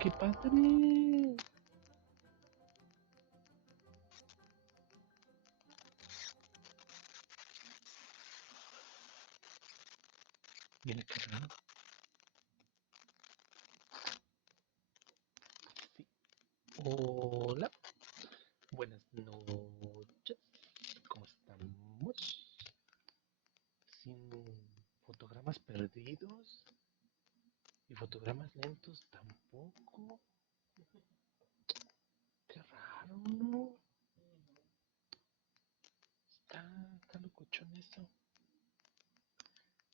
qué padre! Viene cargado. Sí. Hola. Buenas noches. ¿Cómo estamos? Sin fotogramas perdidos y fotogramas lentos tampoco. Qué raro, ¿no? Está locochón eso.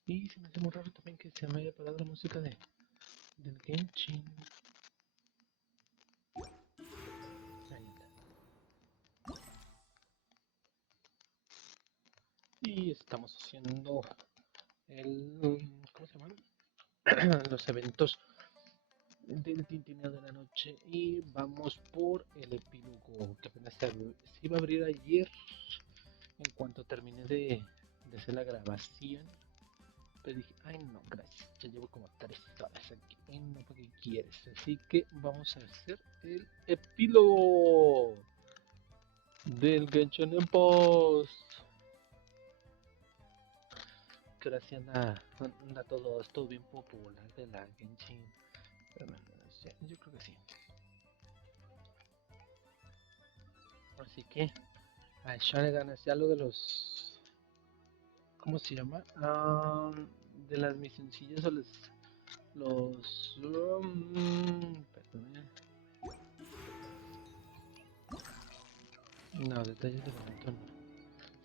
Y se me hace muy raro también que se me haya parado la música del Genshin. Ahí está. Y estamos haciendo ¿cómo se llaman? Los eventos del Tintineo de la noche y vamos por el epílogo que apenas se iba a abrir ayer en cuanto terminé de hacer la grabación, pero dije, ay no, gracias, ya llevo como 3 horas aquí, ay no, ¿para qué quieres? Así que vamos a hacer el epílogo del Genshin Impact, que ahora sí anda todo bien popular de la Genshin, pero bueno, yo creo que sí. Así que a echarle ganas ya lo de los, ¿cómo se llama? De las misioncillas o perdón. No, detalles del evento no.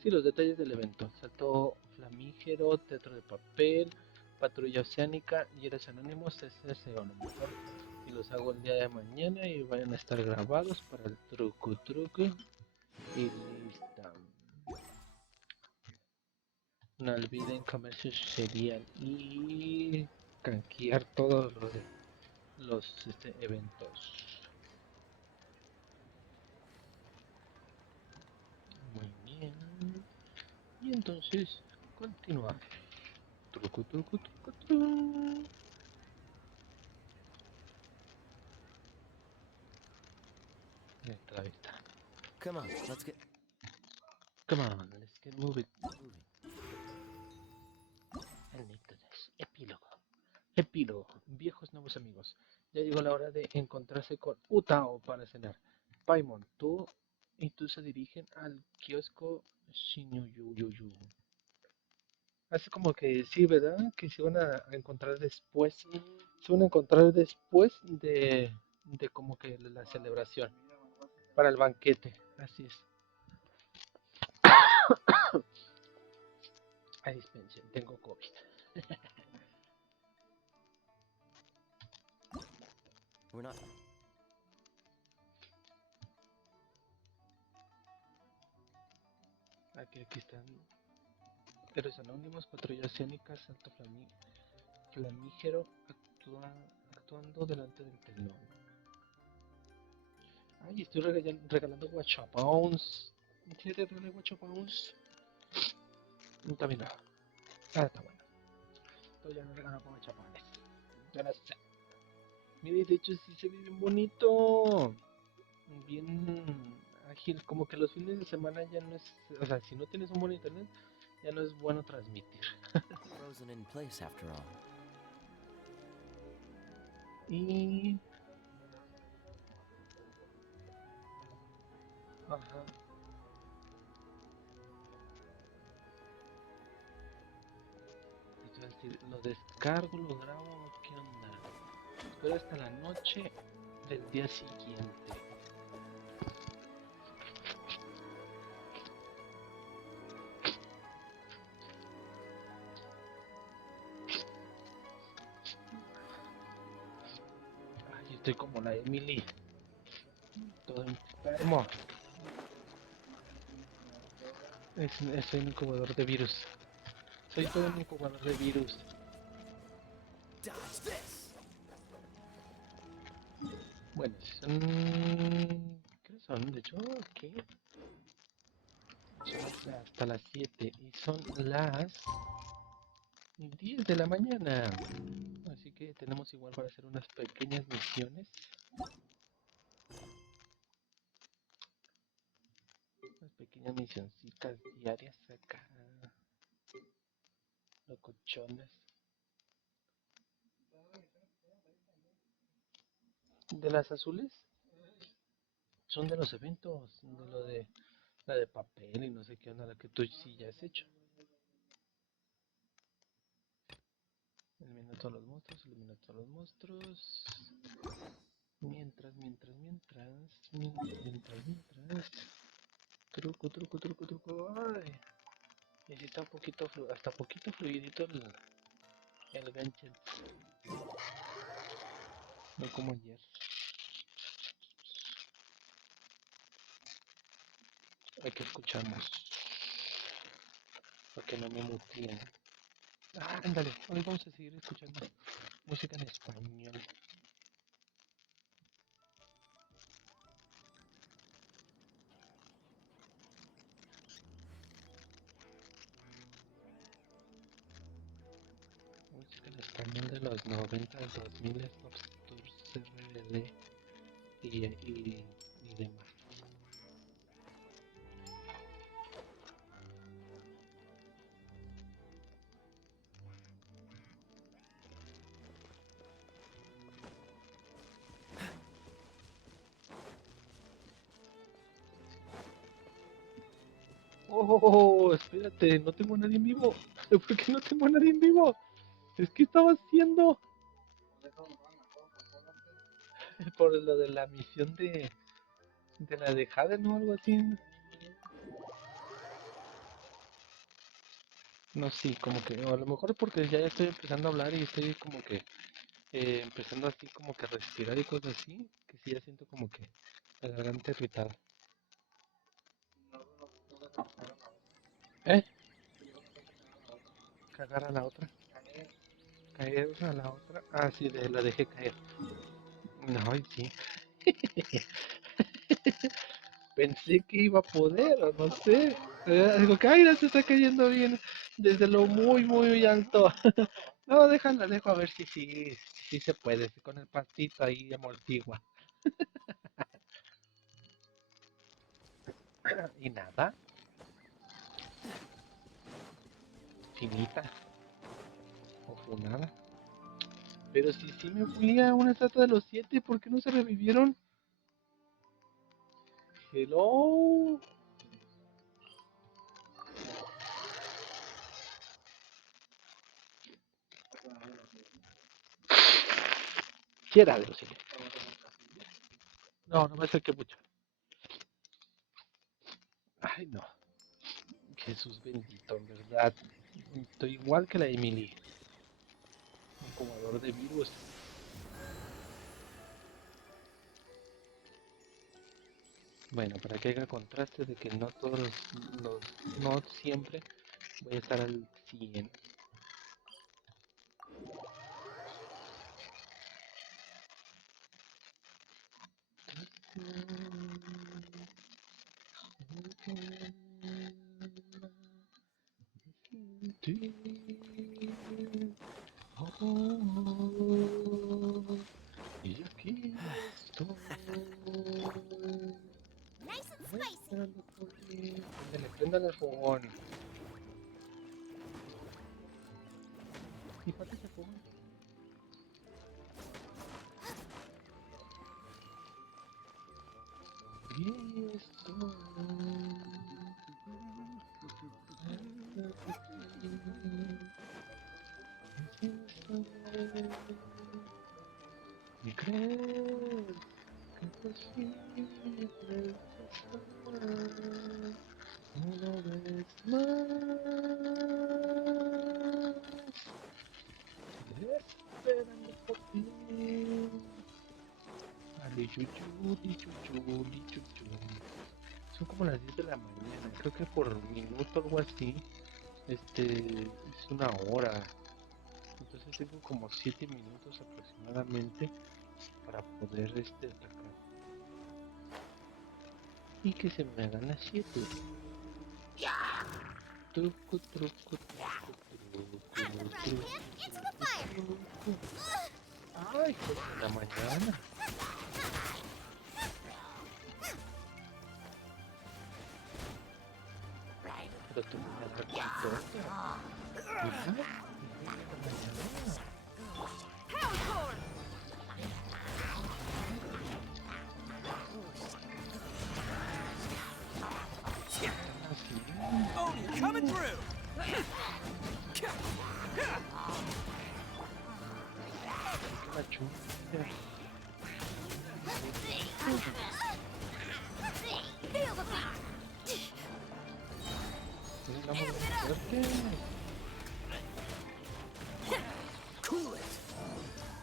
Sí, los detalles del evento. Salto flamígero, teatro de papel, patrulla oceánica, hieros anónimos, ese a lo mejor. Y los hago el día de mañana y vayan a estar grabados para el truco. Y listo. No olviden comer su cereal y canjear todos los eventos. Muy bien. Y entonces, continuar. Truco. Ahí está. Come on, let's get Moving. Anécdotas. Epílogo. Viejos nuevos amigos. Ya llegó la hora de encontrarse con Utao para cenar. Paimon, tú y tú se dirigen al kiosco Shinyuyuyu. Hace como que sí, ¿verdad? Que se van a encontrar después. Se van a encontrar después de como que la celebración. Para el banquete. Así es. Ay, dispensen, tengo COVID. we're not Aquí están. Héroes anónimos, patrulla escénica, salto flamígero, actuando delante del telón. Ay, estoy regalando guachapounds. ¿Quieres regalar guachapounds? También no. Está bueno. Estoy ya no regalando guachapounds. Ya no sé. Mire, de hecho sí se ve bien bonito. Bien ágil. Como que los fines de semana ya no es. O sea, si no tienes un buen internet, ya no es bueno transmitir. frozen in place after all. Y. Ajá. Lo descargo, lo grabo, ¿qué onda? Espero hasta la noche del día siguiente. Ay, estoy como la Emily, todo enfermo. Soy un incubador de virus. Soy todo un incubador de virus. Dodge this. Bueno, ¿qué son? De hecho, ¿qué? Son hasta las 7 y son las 10 de la mañana. Así que tenemos igual para hacer unas pequeñas misiones. Unas pequeñas misioncitas diarias acá. Locochones. De las azules son de los eventos, de lo de la de papel y no sé qué onda, la que tú sí ya has hecho. Elimina todos los monstruos, elimina todos los monstruos. Mientras. Truco. Ay. Y si está un poquito, hasta poquito fluidito el Genshin. No como ayer. Hay que escucharnos. Para que no me muteen. Ah, ándale, hoy vamos a seguir escuchando música en español. Música en español de los 90, 2000, Tours RBD y demás. Oh, espérate, no tengo a nadie en vivo. ¿Por qué no tengo a nadie en vivo? Es que estaba haciendo por lo de la misión de la de Jaden o algo así. No sé, como que, o a lo mejor es porque ya estoy empezando a hablar y estoy como que empezando así como que a respirar y cosas así, que sí ya siento como que la garganta irritada. ¿Eh? Cagar a la otra. Caer a la otra. Ah, sí, la dejé caer. No, y sí. Pensé que iba a poder, o no sé. Digo, Kaira se está cayendo bien desde lo muy alto. No, déjala, dejo a ver si se puede. Con el pastito ahí amortigua. Y nada, finita o funada. Pero si sí me fui a una estatua de los 7, ¿por qué no se revivieron? Hello. Si era de los 7. No, no me acerqué mucho. Ay, no. Jesús bendito, ¿verdad? Estoy igual que la Emily. Incubador de virus. Bueno, para que haga contraste de que no todos no siempre voy a estar al 100. Oh, y aquí estoy. Nice and spicy. Préndale el fogón. Fíjate ese fogón. Y estoy. Y creer que es posible pasar una vez más, esperando por ti. Ali chuchu, li chuchu, li chuchu. Son como las 10 de la mañana, creo que por minuto algo así, es una hora. Entonces tengo como 7 minutos aproximadamente para poder atacar. Y que se me hagan las 7. truco, truco, truco. Ay, joder, de la mañana. Pero tú me has todo. Mira, Oh, you're coming through. la chucha. Es la muy fuerte. Cool it.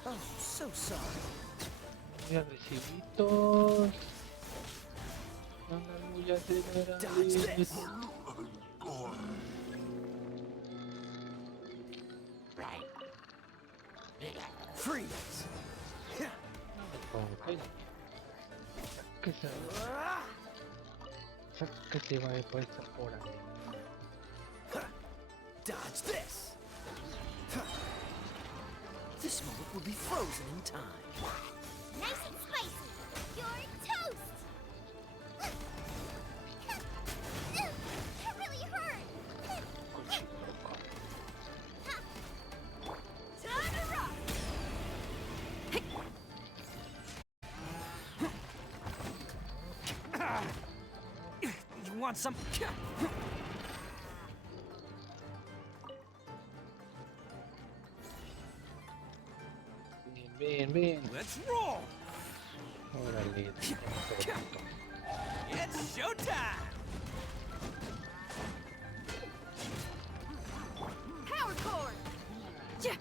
Oh, so sorry. Muy agresivitos. Andan muy acelerados. Freeze. Ok. Que se va de puesta por ahí. Dodge this. This moment will be frozen in time. Nice and spicy. You're toast. That really hurt. Time to rock. You want some? Bien, bien. Let's roll. Órale. It's showtime. Power cord. Yeah.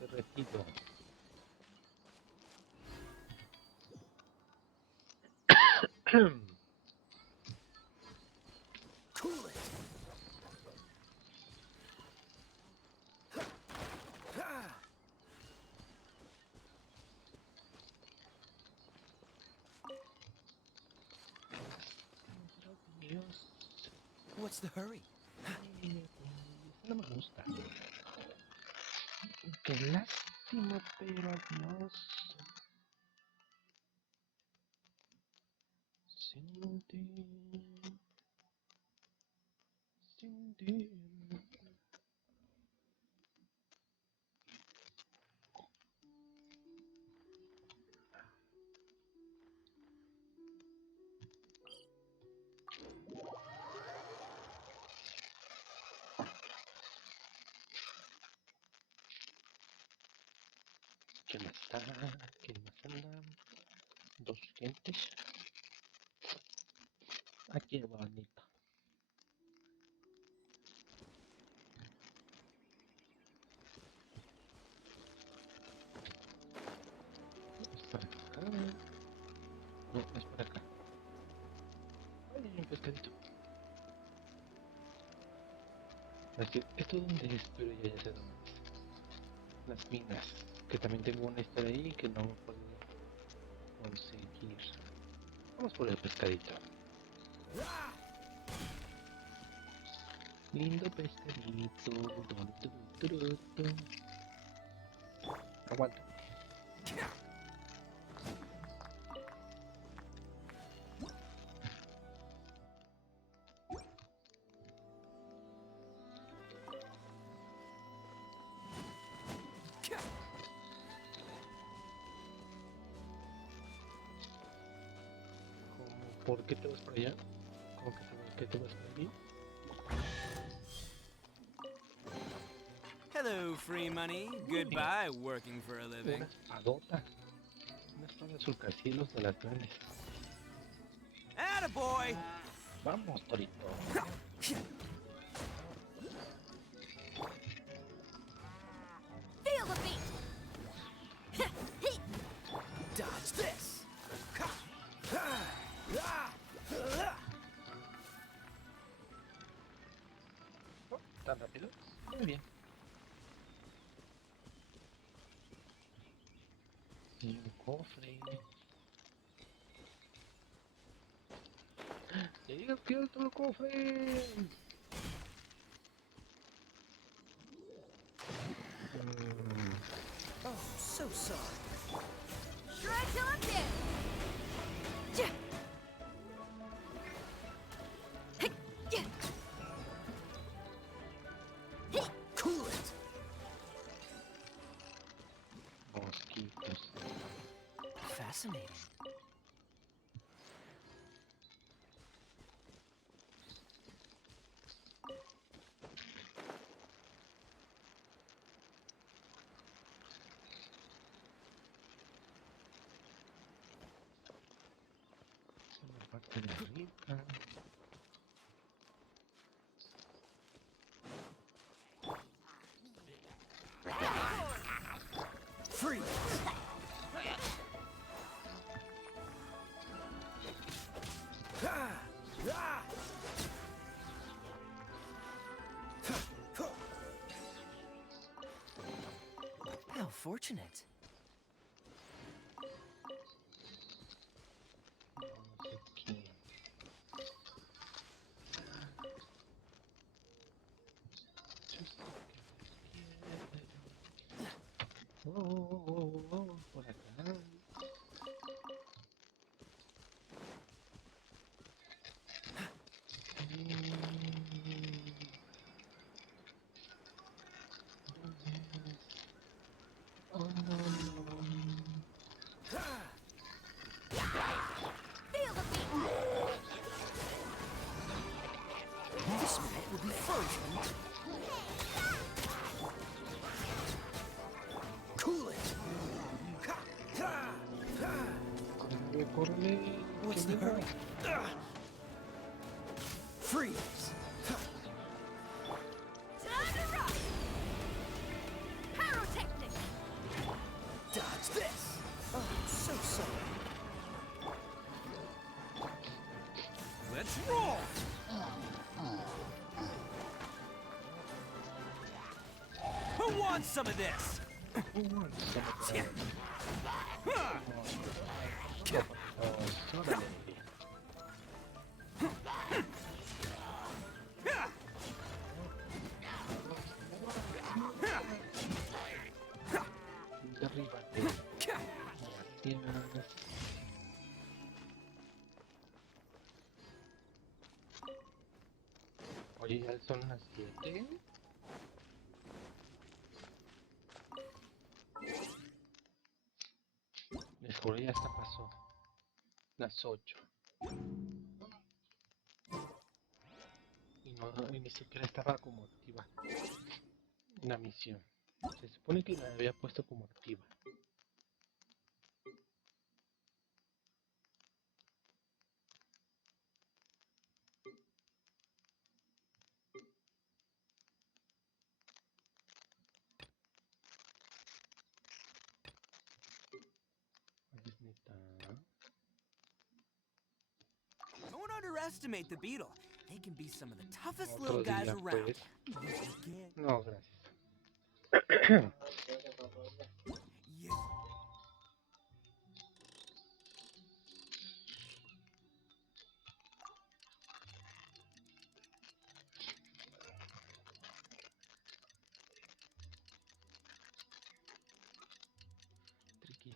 Derretido. Cool it. Dios. What's the hurry? No me gusta. Qué lástima, pero adiós. Sin ti. Sin ti. ¿Quién más está? ¿Quién más anda? Dos gentes. Aquí va Anita. ¿Es para acá? No, es para acá. Ay, hay un pescadito. Esto donde es, pero ya sé dónde es. Las minas. Que también tengo una historia ahí que no puedo conseguir. Vamos por el pescadito. Lindo pescadito. Aguanta. ¿Por qué te vas para allá? ¿Cómo que te vas para allí? Hello, free money. Goodbye, working for a living. Una espadota. Una espada surcacielos de las grandes. Attaboy! Vamos, Torito. Feel the beat. Dodge this. Oh, ¿tan rápido? Muy bien. Y un cofre. ¡Llega aquí otro cofre! Oh, so sorry. Shrug till I'm dead. Ja. Hey, ja. Hey. Cool it. Mosquitos. Fascinating. En la parte de arriba. Freeze. How fortunate. Vamos aquí. Por acá. Oh no, no. Feel the beat. This minute will be frozen. Cool it. Córrele. What's the hurry? Freeze. Time to rock. Pyrotechnic. Dodge this. Oh, so sorry. Let's roll. Who wants some of this? Órale. Derríbate. Tienes. Oye, ya son las 7. Les juro, ya hasta pasó las 8. Y ni siquiera estaba como activa la misión. Se supone que la había puesto como activa. Es neta. Don't underestimate the beetle. They can be some of the toughest Otro little guys día, around. pues. Again. No, gracias. Yeah.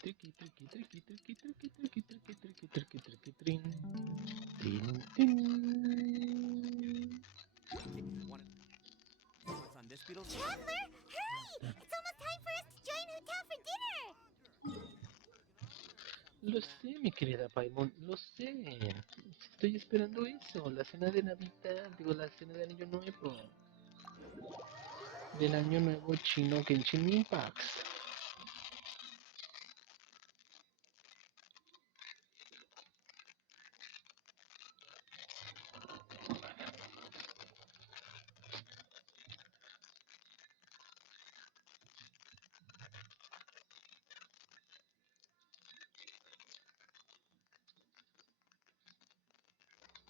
Triqui, triqui, triqui, triqui, triqui, triqui, triqui, triqui, triqui, triqui, triqui, trin. Tin, tin. What's on this beetle's Traveler, hurry! It's almost time for us to join Hotel for dinner. Lo sé, mi querida Paimon, lo sé. Estoy esperando eso, la cena de Navidad, digo, la cena del Año Nuevo. Del Año Nuevo chino Genshin Impact.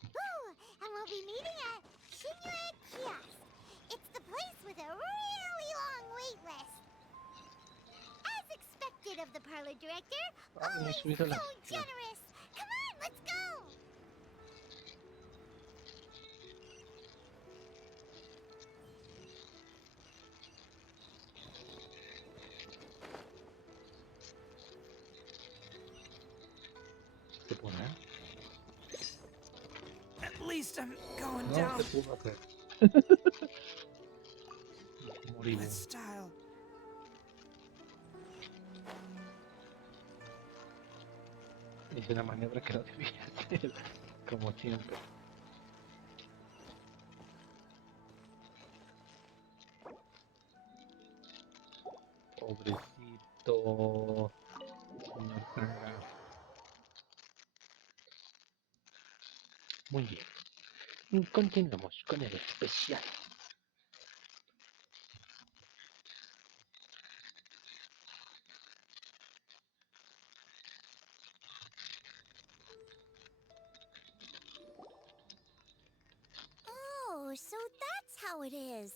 Ooh, and we'll be meeting at Shinyue Kiosk. It's the place with a really long wait list. As expected. basket of the parlor director. Ay, no he Always subido so la... generous. Come on, let's go. ¿Se podrá? At least I'm going No down se pudo hacer. Morimos. with style. Hice una maniobra que no debía hacer, como siempre. Pobrecito señor Tanga. Muy bien. Continuamos con el especial. Oh, so that's how it is.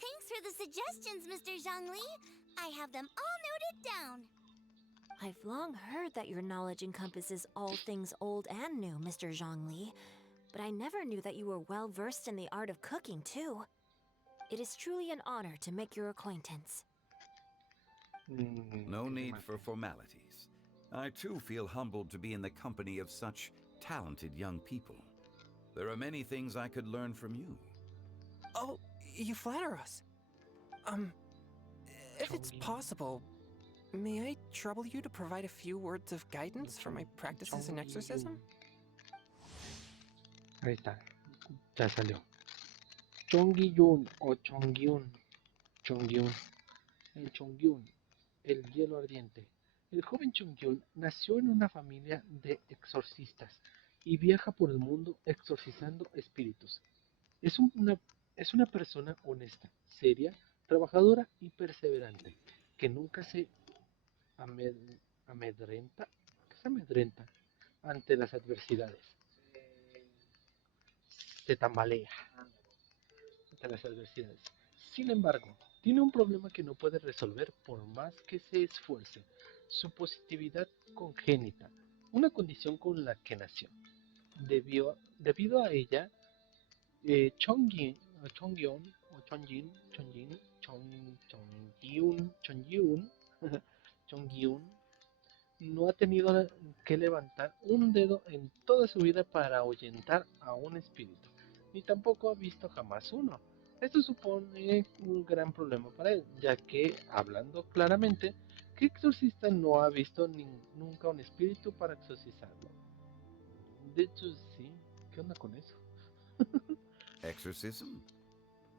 Thanks for the suggestions, Mr. Zhongli. I have them all noted down. I've long heard that your knowledge encompasses all things old and new, Mr. Zhongli, but I never knew that you were well versed in the art of cooking, too. It is truly an honor to make your acquaintance. No need for formalities. I too feel humbled to be in the company of such talented young people. There are many things I could learn from you. Oh, you flatter us. If it's possible, may I trouble you to provide a few words of guidance for my practices in exorcism? Ahí está, ya salió. Chongyun o Chongyun. Chongyun. El Chongyun, el hielo ardiente. El joven Chongyun nació en una familia de exorcistas y viaja por el mundo exorcizando espíritus. Es una persona honesta, seria, trabajadora y perseverante, que nunca se amedrenta, ante las adversidades. Se tambalea ante las adversidades. Sin embargo, tiene un problema que no puede resolver por más que se esfuerce: su positividad congénita, una condición con la que nació. Debido a ella, Chongyun, Chongyun no ha tenido que levantar un dedo en toda su vida para ahuyentar a un espíritu, ni tampoco ha visto jamás uno. Esto supone un gran problema para él, ya que, hablando claramente, ¿qué exorcista no ha visto nunca un espíritu para exorcizarlo? De hecho, sí. ¿Qué onda con eso? Exorcism?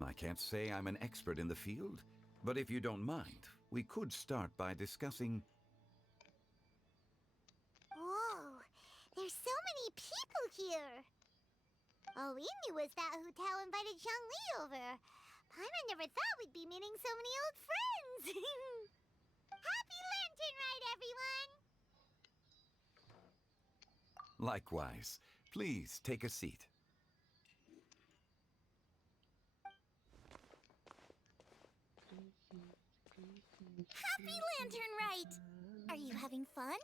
I can't say I'm an expert in the field, but if you don't mind, we could start by discussing... Whoa, there's so many people here. All we knew was that Hu Tao invited Zhongli over. Paimon never thought we'd be meeting so many old friends. Happy Lantern Ride, everyone! Likewise. Please take a seat. Happy Lantern Ride! Are you having fun?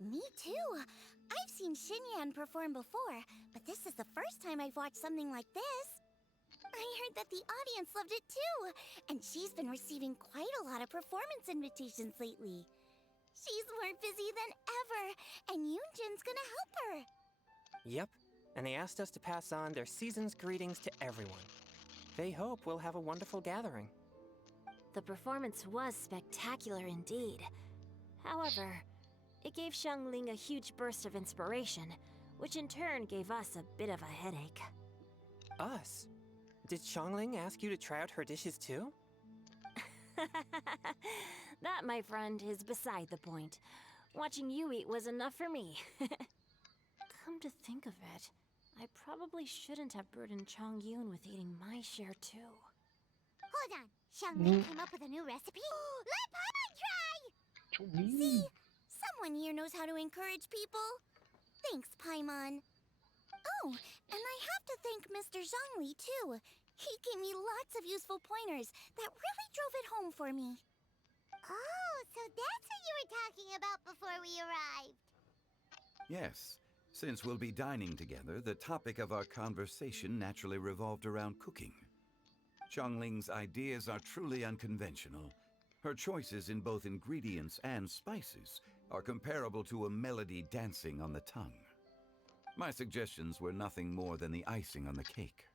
Me too. I've seen Xinyan perform before, but this is the first time I've watched something like this. I heard that the audience loved it too, and she's been receiving quite a lot of performance invitations lately. She's more busy than ever, and Yoonjin's gonna help her. Yep, and they asked us to pass on their season's greetings to everyone. They hope we'll have a wonderful gathering. The performance was spectacular indeed. However, it gave Xiangling a huge burst of inspiration, which in turn gave us a bit of a headache. Us? Did Xiangling ask you to try out her dishes too? That, my friend, is beside the point. Watching you eat was enough for me. Come to think of it, I probably shouldn't have burdened Chongyun with eating my share too. Hold on, Xiangling came up with a new recipe? Let Paimon try! See? Someone here knows how to encourage people. Thanks, Paimon. Oh, and I have to thank Mr. Zhongli, too. He gave me lots of useful pointers that really drove it home for me. Oh, so that's what you were talking about before we arrived. Yes, since we'll be dining together, the topic of our conversation naturally revolved around cooking. Xiangling's ideas are truly unconventional. Her choices in both ingredients and spices are comparable to a melody dancing on the tongue. My suggestions were nothing more than the icing on the cake.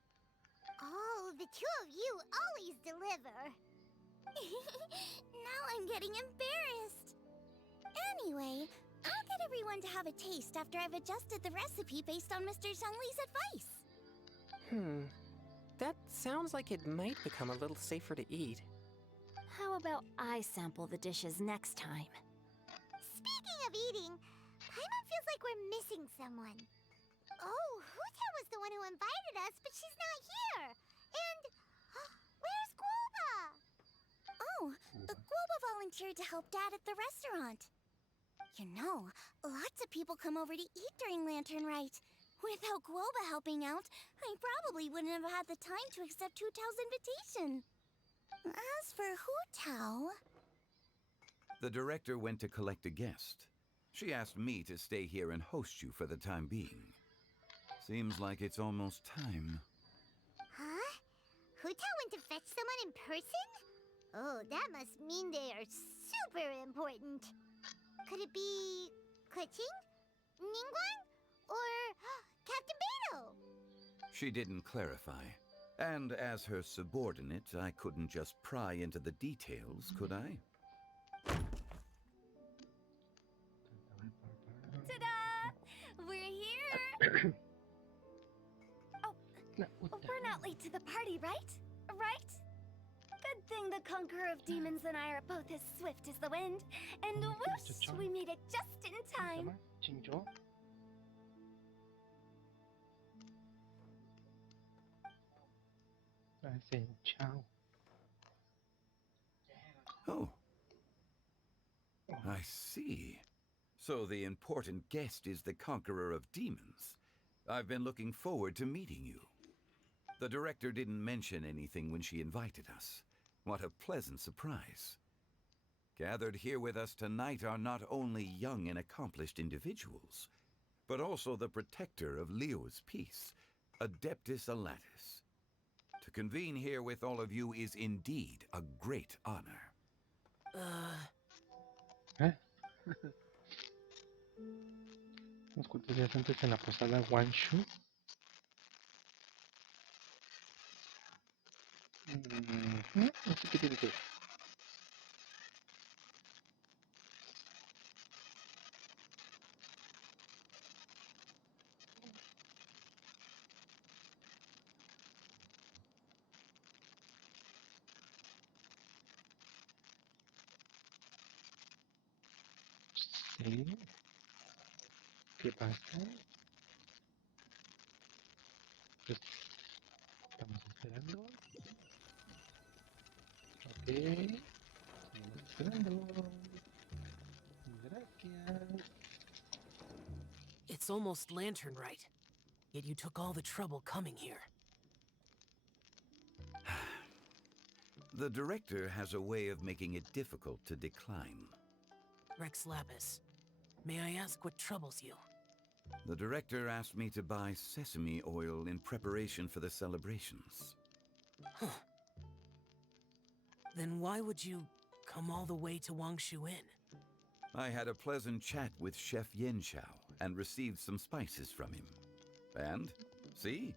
Oh, the two of you always deliver. Now I'm getting embarrassed. Anyway, I'll get everyone to have a taste after I've adjusted the recipe based on Mr. Zhongli's advice. That sounds like it might become a little safer to eat. How about I sample the dishes next time? Speaking of eating, Paimon feels like we're missing someone. Oh, Huta was the one who invited us, but she's not here. And where's Guoba? Oh, Guoba volunteered to help Dad at the restaurant. You know, lots of people come over to eat during Lantern Rite. Without Guoba helping out, I probably wouldn't have had the time to accept Hu Tao's invitation. As for Hu Tao... The director went to collect a guest. She asked me to stay here and host you for the time being. Seems like it's almost time. Huh? Hu Tao went to fetch someone in person? Oh, that must mean they are super important. Could it be... Keqing? Ningguang? Or Captain Beidou? She didn't clarify. And as her subordinate, I couldn't just pry into the details, could I? Ta-da! We're here! We're not late to the party, right? Right? Good thing the Conqueror of Demons and I are both as swift as the wind. And whoosh, we made it just in time. Oh. I see. So the important guest is the Conqueror of Demons. I've been looking forward to meeting you. The director didn't mention anything when she invited us. What a pleasant surprise. Gathered here with us tonight are not only young and accomplished individuals, but also the protector of Leo's peace, Adeptus Alatus. To convene here with all of you is indeed a great honor. Unos cuantos días antes en la posada Wanshu. No sé qué tiene que ver. Sí. ¿Qué pasa? Pues, estamos esperando. Ok. Estamos esperando. Gracias. It's almost Lantern Rite, yet you took all the trouble coming here. The director has a way of making it difficult to decline. Rex Lapis, may I ask what troubles you? The director asked me to buy sesame oil in preparation for the celebrations. Huh. Then why would you come all the way to Wangshu Inn? I had a pleasant chat with Chef Yanxiao and received some spices from him. And, see?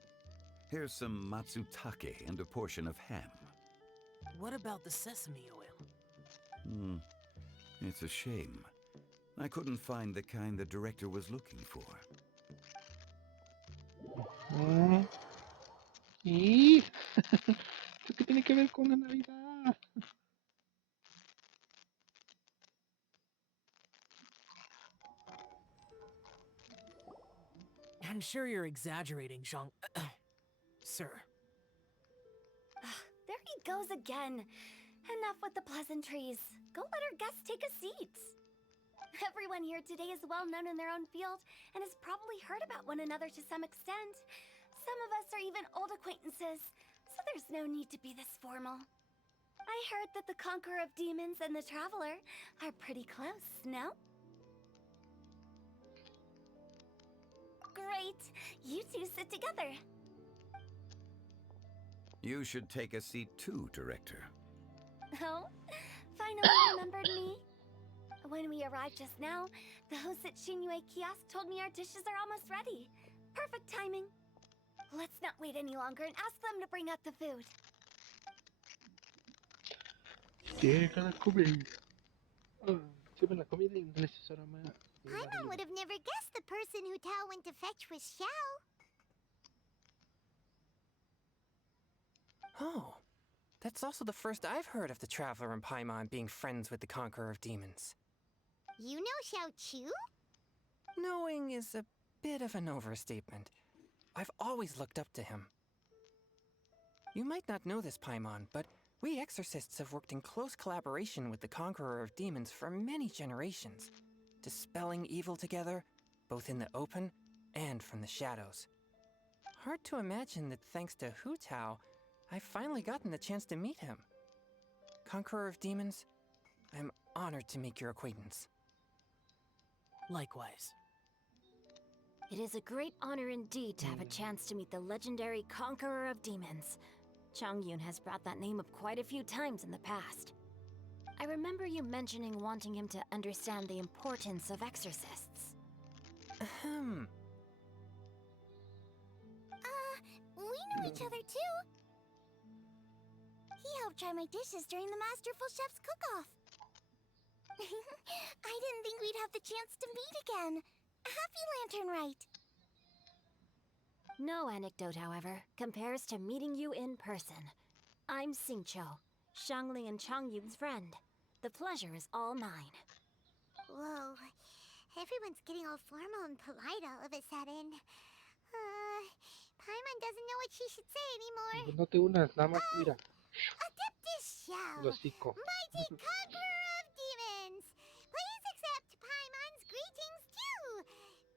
Here's some matsutake and a portion of ham. What about the sesame oil? It's a shame. I couldn't find the kind the director was looking for. ¿Y? ¿Esto qué tiene que ver con la Navidad? I'm sure you're exaggerating, Zhang... Sir. There he goes again. Enough with the pleasantries. Go let our guests take a seat. Everyone here today is well known in their own field and has probably heard about one another to some extent. Some of us are even old acquaintances, so there's no need to be this formal. I heard that the Conqueror of Demons and the Traveler are pretty close, no? Great! You two sit together. You should take a seat too, Director. Oh, finally remembered me. When we arrived just now, the host at Shinue Kiosk told me our dishes are almost ready. Perfect timing. Let's not wait any longer and ask them to bring out the food. Llega la comida. Sirve la comida y no les ahora más. Paimon would have never guessed the person who Tao went to fetch was Xiao. Oh, that's also the first I've heard of the Traveler and Paimon being friends with the Conqueror of Demons. You know Xiao Chu? Knowing is a bit of an overstatement. I've always looked up to him. You might not know this, Paimon, but we exorcists have worked in close collaboration with the Conqueror of Demons for many generations, dispelling evil together, both in the open and from the shadows. Hard to imagine that thanks to Hu Tao, I've finally gotten the chance to meet him. Conqueror of Demons, I'm honored to make your acquaintance. Likewise. It is a great honor indeed to have a chance to meet the legendary Conqueror of Demons. Changyun has brought that name up quite a few times in the past. I remember you mentioning wanting him to understand the importance of exorcists. Ahem. We know each other too. He helped try my dishes during the Masterful Chef's cook-off. I didn't think we'd have the chance to meet again. Happy Lantern Rite. No anecdote, however, compares to meeting you in person. I'm Xingqiu, Shangli and Changyun's friend. The pleasure is all mine. Whoa. Everyone's getting all formal and polite all of a sudden. Paimon doesn't know what she should say anymore. No te unas, nada más, mira. Adeptus Xiao, El hocico. mighty Conqueror of Demons. Please accept Paimon's greetings too.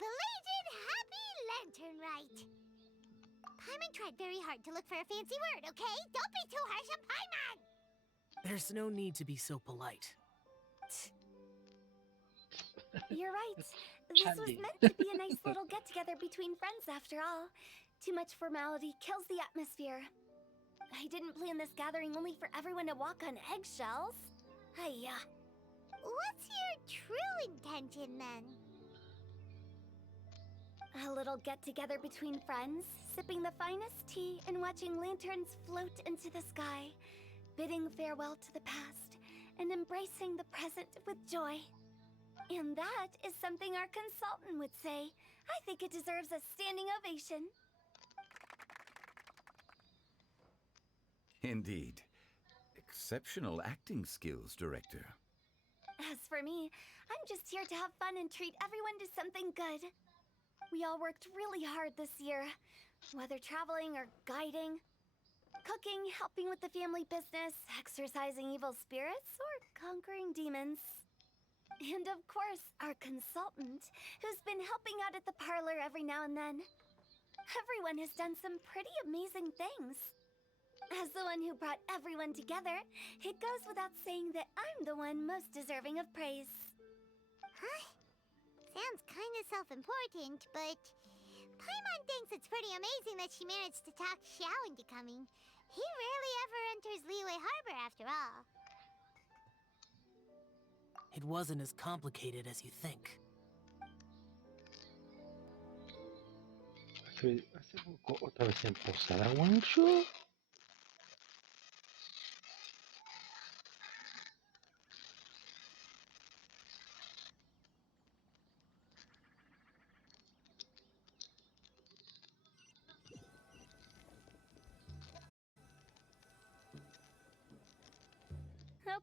Belated Happy Lantern Rite. Paimon tried very hard to look for a fancy word, okay? Don't be too harsh on Paimon! There's no need to be so polite. You're right. This was Chandy. meant to be a nice little get-together between friends after all. Too much formality kills the atmosphere. I didn't plan this gathering only for everyone to walk on eggshells. Hiya. What's your true intention then? A little get-together between friends, sipping the finest tea and watching lanterns float into the sky, bidding farewell to the past and embracing the present with joy. And that is something our consultant would say. I think it deserves a standing ovation. Indeed. Exceptional acting skills, Director. As for me, I'm just here to have fun and treat everyone to something good. We all worked really hard this year, whether traveling or guiding, cooking, helping with the family business, exorcising evil spirits, or conquering demons. And of course, our consultant, who's been helping out at the parlor every now and then. Everyone has done some pretty amazing things. As the one who brought everyone together, it goes without saying that I'm the one most deserving of praise. Huh? Sounds kind of self-important, but Paimon thinks it's pretty amazing that she managed to talk Xiao into coming. He rarely ever enters Liyue Harbor after all. It wasn't as complicated as you think. Hace poco otra vez en posada, Wangshu.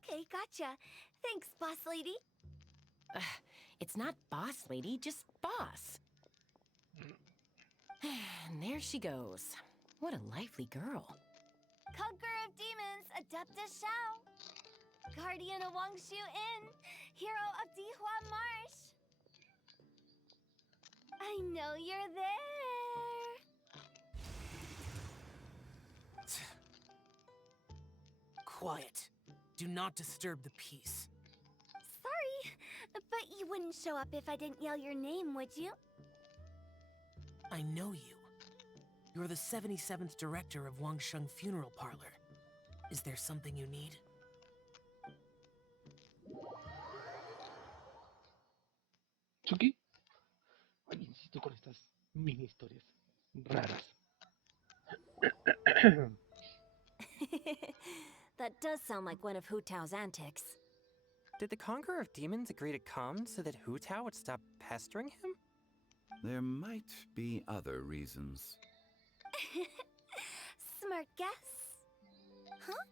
Okay, gotcha. Thanks, boss lady. It's not boss lady, just boss. And there she goes. What a lively girl. Conqueror of Demons, Adeptus Xiao. Guardian of Wangshu Inn, hero of Dihua Marsh. I know you're there. quiet. Do not disturb the peace. Sorry, but you wouldn't show up if I didn't yell your name, would you? I know you. You're the 77th director of Wangsheng Funeral Parlor. Is there something you need? Chucky, ay, insisto con estas mini historias raras. That does sound like one of Hu Tao's antics. Did the Conqueror of Demons agree to come so that Hu Tao would stop pestering him? There might be other reasons. Smart guess. Huh?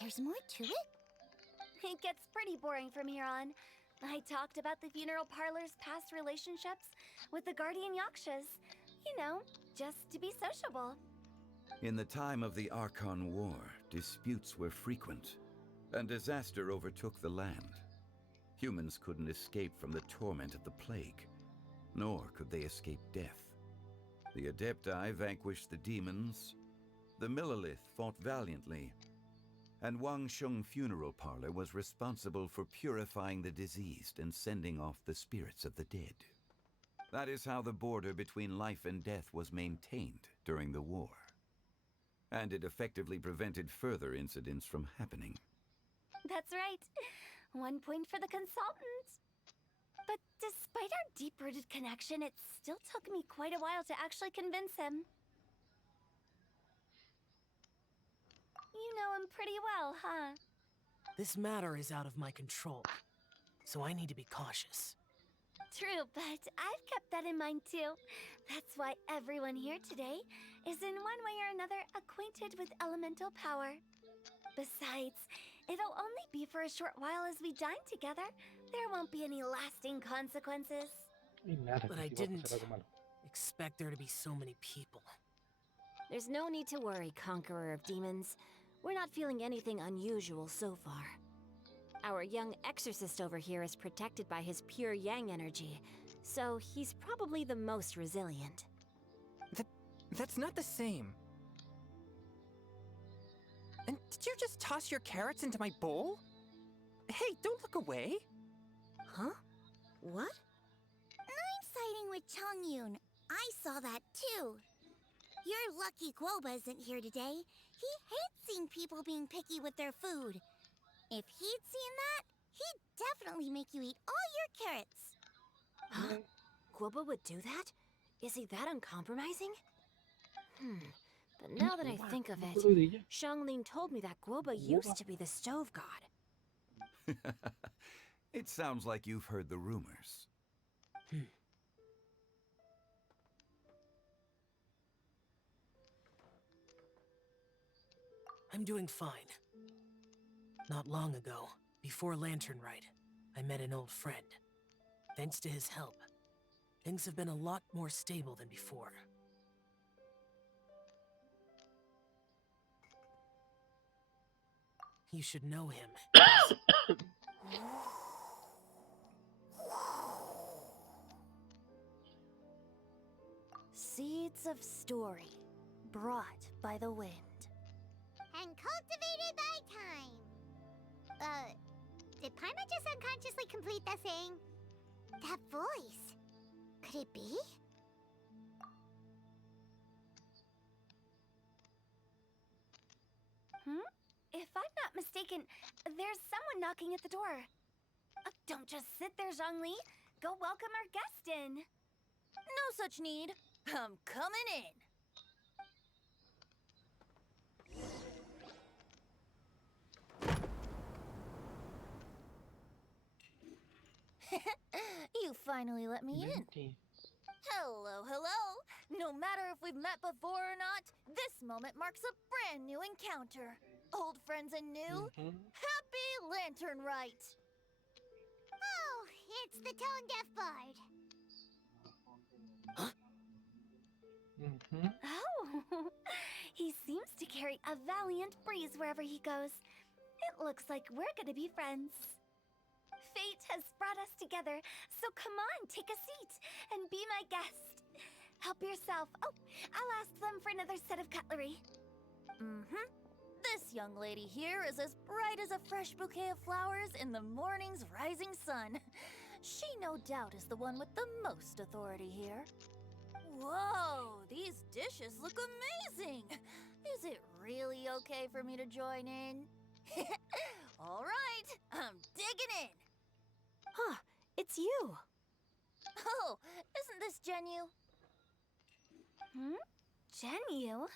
There's more to it? It gets pretty boring from here on. I talked about the funeral parlor's past relationships with the guardian yakshas. You know, just to be sociable. In the time of the Archon War, disputes were frequent, and disaster overtook the land. Humans couldn't escape from the torment of the plague, nor could they escape death. The Adepti vanquished the demons, the Millelith fought valiantly, and Wangsheng Funeral Parlor was responsible for purifying the diseased and sending off the spirits of the dead. That is how the border between life and death was maintained during the war. And it effectively prevented further incidents from happening. That's right. 1 point for the consultant. But despite our deep-rooted connection, it still took me quite a while to actually convince him. You know him pretty well, huh? This matter is out of my control, so I need to be cautious. True, but I've kept that in mind too. That's why everyone here today is in one way or another acquainted with elemental power. Besides, it'll only be for a short while as we dine together. There won't be any lasting consequences. Y nada, But que I si va a didn't pasar algo malo. expect there to be so many people. There's no need to worry, Conqueror of Demons. We're not feeling anything unusual so far. Our young exorcist over here is protected by his pure yang energy, so he's probably the most resilient. That's not the same. And did you just toss your carrots into my bowl? Hey, don't look away. Huh? What? I'm siding with Chongyun. I saw that too. You're lucky Guoba isn't here today. He hates seeing people being picky with their food. If he'd seen that, he'd definitely make you eat all your carrots. Huh? Guoba would do that? Is he that uncompromising? But now that I think of it, ¿Recuerdo de ella? Xianglin told me that Guoba used to be the stove god. It sounds like you've heard the rumors. I'm doing fine. Not long ago, before Lantern Rite, I met an old friend. Thanks to his help, things have been a lot more stable than before. You should know him. Seeds of story, brought by the wind. And cultivated by time. Did Paimon just unconsciously complete that saying? That voice. Could it be? If I'm not mistaken, there's someone knocking at the door. Don't just sit there, Zhongli. Go welcome our guest in. No such need. I'm coming in. You finally let me in. Vente. Hello, hello. No matter if we've met before or not, this moment marks a brand new encounter. Old friends and new. Happy Lantern Rite. Oh, it's the tone deaf bard. Oh, he seems to carry a valiant breeze wherever he goes. It looks like we're gonna be friends. Fate has brought us together, so come on, take a seat and be my guest. Help yourself. Oh, I'll ask them for another set of cutlery. This young lady here is as bright as a fresh bouquet of flowers in the morning's rising sun. She no doubt is the one with the most authority here. Whoa, these dishes look amazing! Is it really okay for me to join in? All right, I'm digging in. Huh, it's you. Oh, isn't this Genu? Genu?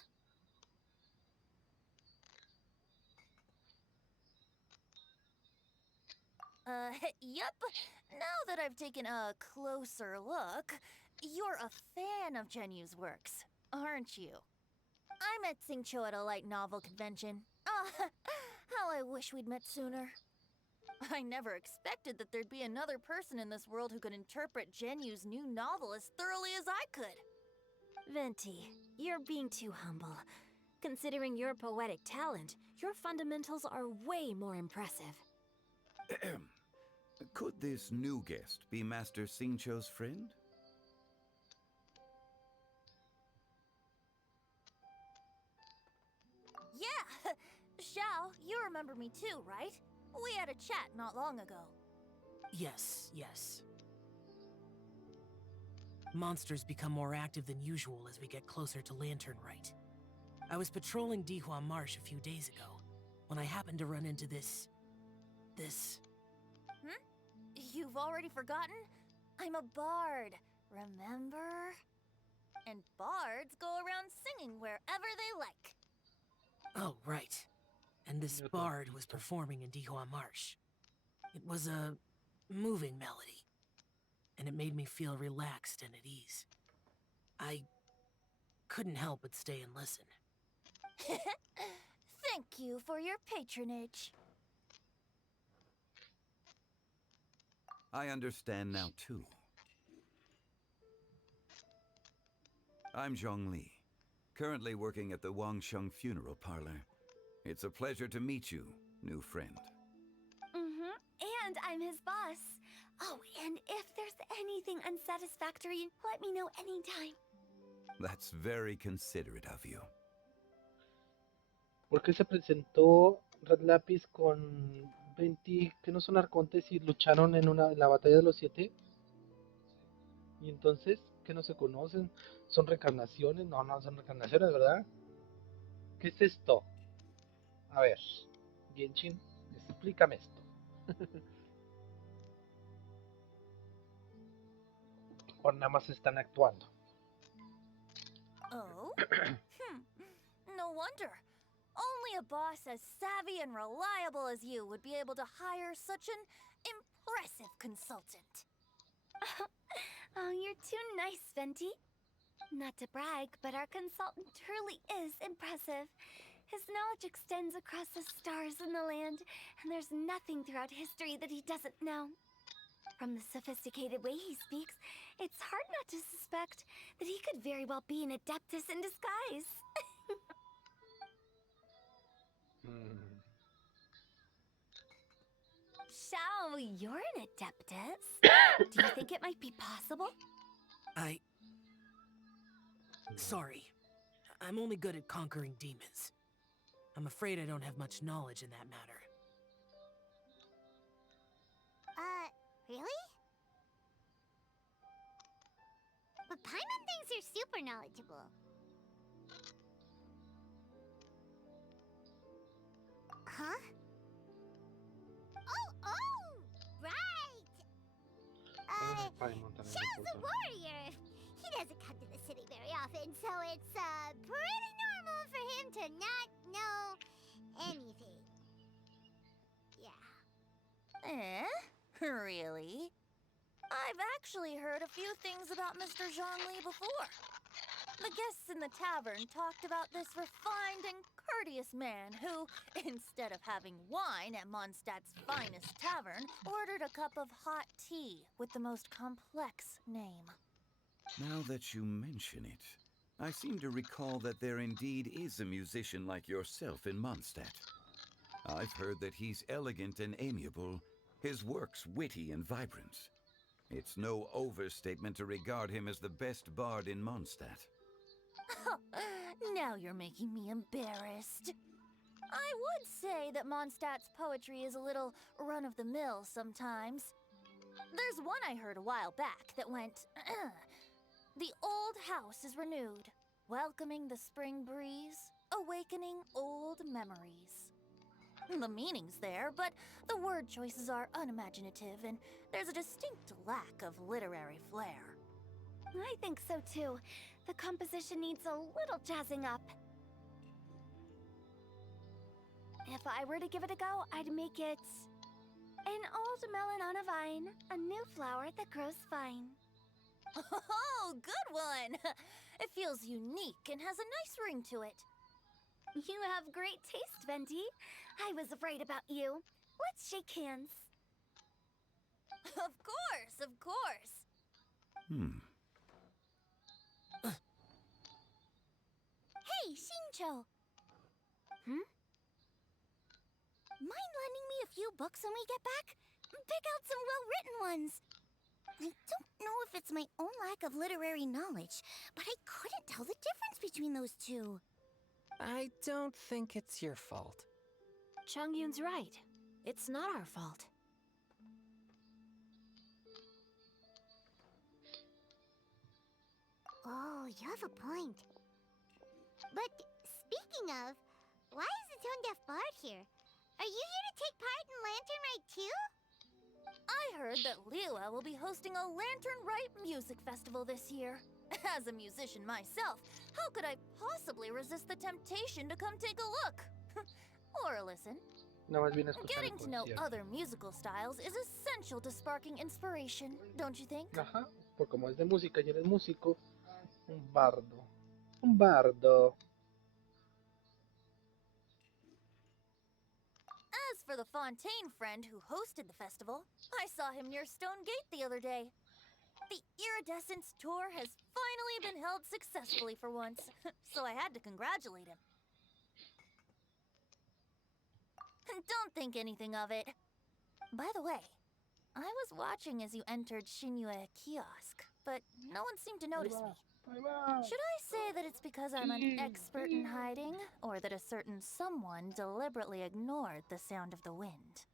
Yep. Now that I've taken a closer look, you're a fan of Genu's works, aren't you? I met Xingqiu at a light novel convention. Ah, how I wish we'd met sooner. I never expected that there'd be another person in this world who could interpret Genu's new novel as thoroughly as I could. Venti, you're being too humble. Considering your poetic talent, your fundamentals are way more impressive. Could this new guest be Master Xingqiu's friend? Yeah! Xiao, you remember me too, right? We had a chat not long ago. Yes. Monsters become more active than usual as we get closer to Lantern Rite. I was patrolling Dihua Marsh a few days ago when I happened to run into this... You've already forgotten? I'm a bard, remember? And bards go around singing wherever they like. Oh, right. And this bard was performing in Dihua Marsh. It was a moving melody, and it made me feel relaxed and at ease. I couldn't help but stay and listen. Thank you for your patronage. I understand now, too. I'm Zhongli, currently working at the Wangsheng Funeral Parlor. It's a pleasure to meet you, new friend. And I'm his boss. Oh, and if there's anything unsatisfactory, let me know anytime. That's very considerate of you. ¿Por qué se presentó Red Lapis con 20 que no son arcontes y lucharon en la batalla de los 7? Y entonces, ¿que no se conocen? ¿Son reencarnaciones? No, no son reencarnaciones, ¿verdad? ¿Qué es esto? A ver, Genshin, explícame esto. O nada más están actuando. Oh? No wonder. Only a boss as savvy and reliable as you would be able to hire such an impressive consultant. Oh, you're too nice, Venti. Not to brag, but our consultant truly is impressive. His knowledge extends across the stars and the land, and there's nothing throughout history that he doesn't know. From the sophisticated way he speaks, it's hard not to suspect that he could very well be an adeptus in disguise. Xiao, you're an adeptus. Do you think it might be possible? Sorry. I'm only good at conquering demons. I'm afraid I don't have much knowledge in that matter. Really? But Paimon thinks you're super knowledgeable. Huh? Oh, right! Xiao's a warrior! He doesn't come to the city very often, so it's, pretty normal for him to not know anything. Yeah. Really? I've actually heard a few things about Mr. Zhongli before. The guests in the tavern talked about this refined and courteous man who, instead of having wine at Mondstadt's finest tavern, ordered a cup of hot tea with the most complex name. Now that you mention it, I seem to recall that there indeed is a musician like yourself in Mondstadt. I've heard that he's elegant and amiable, his works witty and vibrant. It's no overstatement to regard him as the best bard in Mondstadt. Now you're making me embarrassed. I would say that Mondstadt's poetry is a little run-of-the-mill sometimes. There's one I heard a while back that went, "The old house is renewed, welcoming the spring breeze, awakening old memories." The meaning's there, but the word choices are unimaginative, and there's a distinct lack of literary flair. I think so too. The composition needs a little jazzing up. If I were to give it a go, I'd make it an old melon on a vine, a new flower that grows fine. Oh, good one! It feels unique and has a nice ring to it. You have great taste, Venti. I was right about you. Let's shake hands. Of course, of course. Hey, Shincho! Mind lending me a few books when we get back? Pick out some well-written ones. I don't know if it's my own lack of literary knowledge, but I couldn't tell the difference between those two. I don't think it's your fault. Chongyun's right. It's not our fault. Oh, you have a point. But speaking of, why is the tone-deaf bard here? Are you here to take part in Lantern Rite too? I heard that Liyue will be hosting a Lantern Rite music festival this year. As a musician myself, how could I possibly resist the temptation to come take a look? Or listen. Nada más viene a escuchar el Getting to know concierto. other musical styles is essential to sparking inspiration, don't you think? Ajá, por como es de música y eres músico, un bardo. Un bardo. As for the Fontaine friend who hosted the festival, I saw him near Stone Gate the other day. The Iridescence tour has finally been held successfully for once, so I had to congratulate him. Don't think anything of it. By the way, I was watching as you entered Shinyue Kiosk, but no one seemed to notice me. Ahí va. Should I say that it's because I'm an expert in hiding, or that a certain someone deliberately ignored the sound of the wind?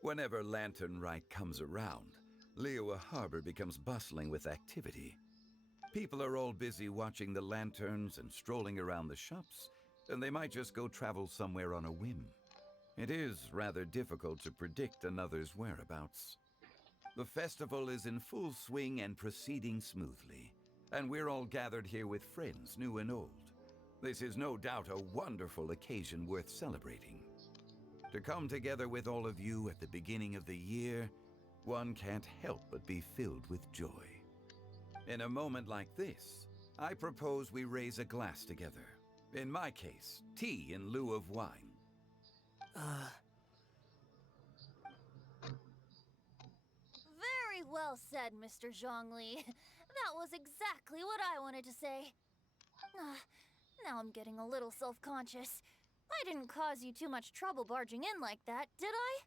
Whenever Lantern Rite comes around, Liyue Harbor becomes bustling with activity. People are all busy watching the lanterns and strolling around the shops, and they might just go travel somewhere on a whim. It is rather difficult to predict another's whereabouts. The festival is in full swing and proceeding smoothly, and we're all gathered here with friends, new and old. This is no doubt a wonderful occasion worth celebrating. To come together with all of you at the beginning of the year, one can't help but be filled with joy. In a moment like this, I propose we raise a glass together. In my case, tea in lieu of wine. Very well said, Mr. Zhongli. That was exactly what I wanted to say. Now I'm getting a little self-conscious. I didn't cause you too much trouble barging in like that, did I?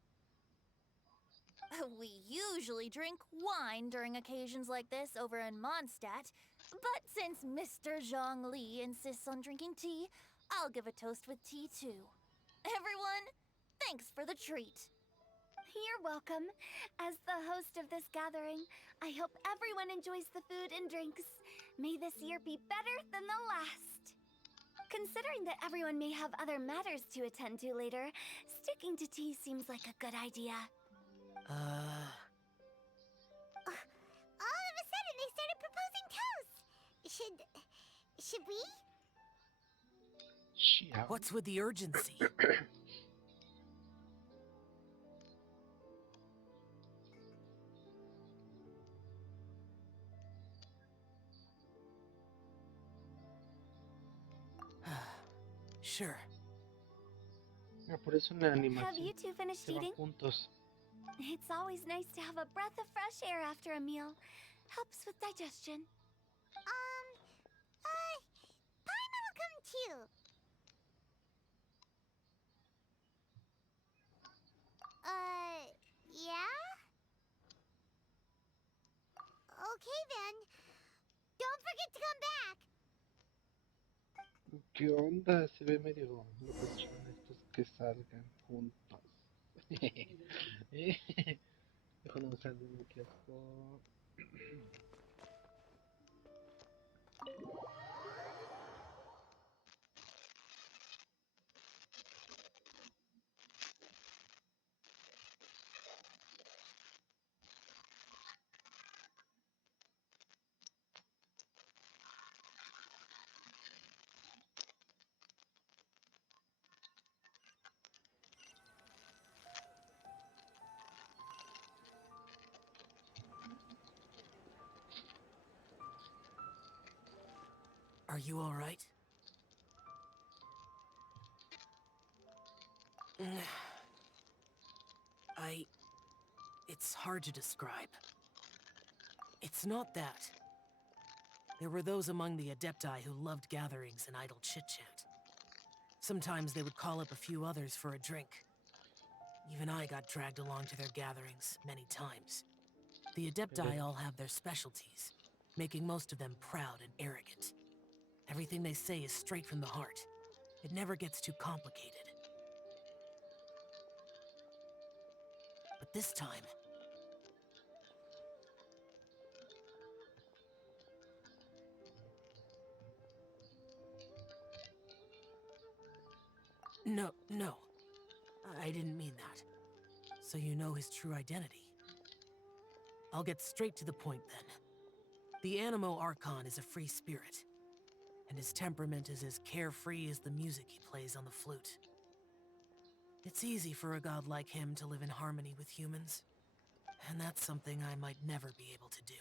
We usually drink wine during occasions like this over in Mondstadt, but since Mr. Zhongli insists on drinking tea, I'll give a toast with tea too. Everyone, thanks for the treat. You're welcome. As the host of this gathering, I hope everyone enjoys the food and drinks. May this year be better than the last. Considering that everyone may have other matters to attend to later, sticking to tea seems like a good idea. Uh... All of a sudden, they started proposing toasts. Should we? Yeah. What's with the urgency? Sure. Ah, por eso en la Have animación you two finished se van eating? juntos. It's always nice to have a breath of fresh air after a meal. Helps with digestion. Paimon will come too. Yeah? Okay then. Don't forget to come back. ¿Qué onda? Se ve medio locochón estos que salgan juntos. Déjame usar el kiosco. Are you all right? It's hard to describe. It's not that. There were those among the Adepti who loved gatherings and idle chit-chat. Sometimes they would call up a few others for a drink. Even I got dragged along to their gatherings many times. The Adepti all have their specialties, making most of them proud and arrogant. Everything they say is straight from the heart. It never gets too complicated. But this time... No. I didn't mean that. So you know his true identity. I'll get straight to the point then. The Animo Archon is a free spirit, and his temperament is as carefree as the music he plays on the flute. It's easy for a god like him to live in harmony with humans, and that's something I might never be able to do.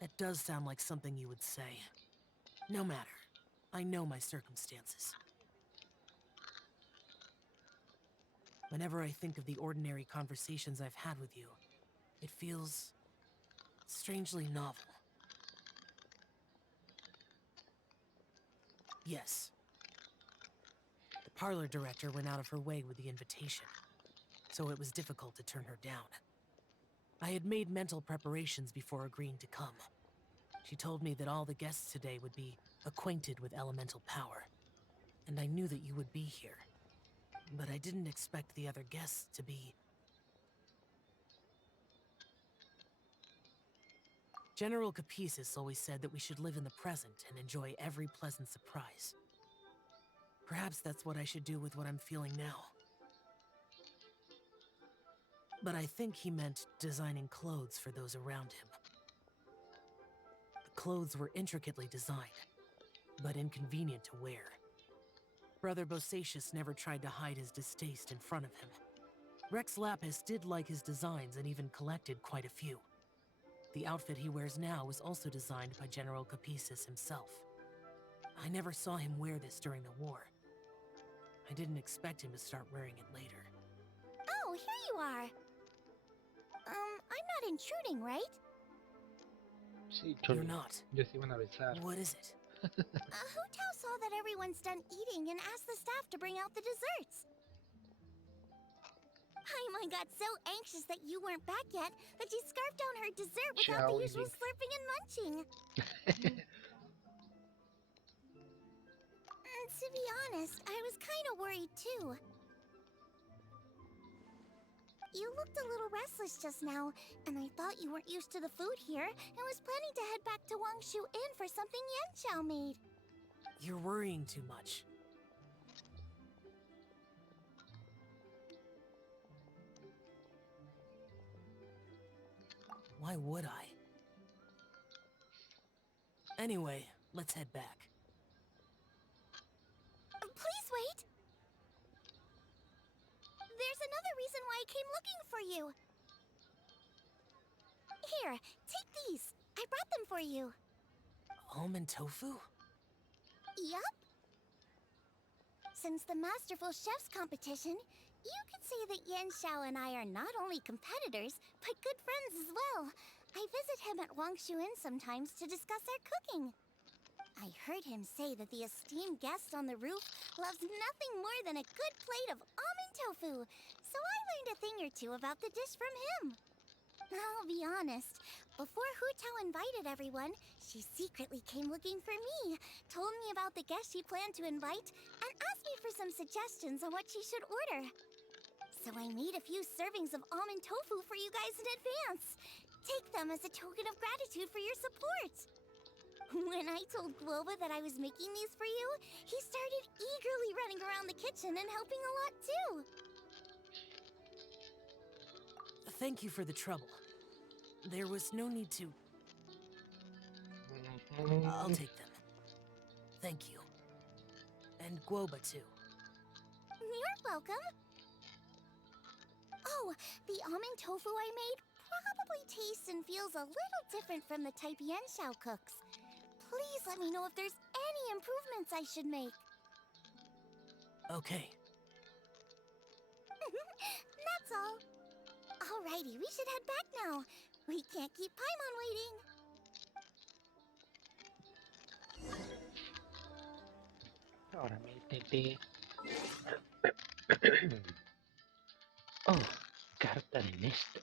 That does sound like something you would say. No matter. I know my circumstances. Whenever I think of the ordinary conversations I've had with you, it feels strangely novel. Yes. The parlor director went out of her way with the invitation, so it was difficult to turn her down. I had made mental preparations before agreeing to come. She told me that all the guests today would be acquainted with elemental power, and I knew that you would be here. But I didn't expect the other guests to be... General Capisis always said that we should live in the present and enjoy every pleasant surprise. Perhaps that's what I should do with what I'm feeling now. But I think he meant designing clothes for those around him. The clothes were intricately designed, but inconvenient to wear. Brother Bosacius never tried to hide his distaste in front of him. Rex Lapis did like his designs and even collected quite a few. The outfit he wears now was also designed by General Capisis himself. I never saw him wear this during the war. I didn't expect him to start wearing it later. Oh, here you are. I'm not intruding, right? Sí, You're Cholo. not. Ya se iban a besar. What is it? Hu Tao saw that everyone's done eating and asked the staff to bring out the desserts. Paimon got so anxious that you weren't back yet that she scarfed down her dessert without the usual Challenging. slurping and munching. To be honest, I was kind of worried too. You looked a little restless just now, and I thought you weren't used to the food here and was planning to head back to Wangshu Inn for something Yanchao made. You're worrying too much. Why would I? Anyway, let's head back. Please wait! There's another reason why I came looking for you. Here, take these. I brought them for you. Almond tofu? Yup. Since the Masterful Chef's competition, you could say that Yanshao and I are not only competitors, but good friends as well. I visit him at Wangshu Inn sometimes to discuss our cooking. I heard him say that the esteemed guest on the roof loves nothing more than a good plate of almond tofu, so I learned a thing or two about the dish from him. I'll be honest. Before Hu Tao invited everyone, she secretly came looking for me, told me about the guests she planned to invite, and asked me for some suggestions on what she should order. So I made a few servings of almond tofu for you guys in advance. Take them as a token of gratitude for your support. When I told Globa that I was making these for you, he started eagerly running around the kitchen and helping a lot too. Thank you for the trouble. There was no need to. I'll take them. Thank you. And Guoba too. You're welcome. Oh, the almond tofu I made probably tastes and feels a little different from the type Yanxiao cooks. Please let me know if there's any improvements I should make. Okay. That's all. Alrighty, we should head back now. We can't keep Paimon waiting. Ahora métete. Oh, carta de Néstor.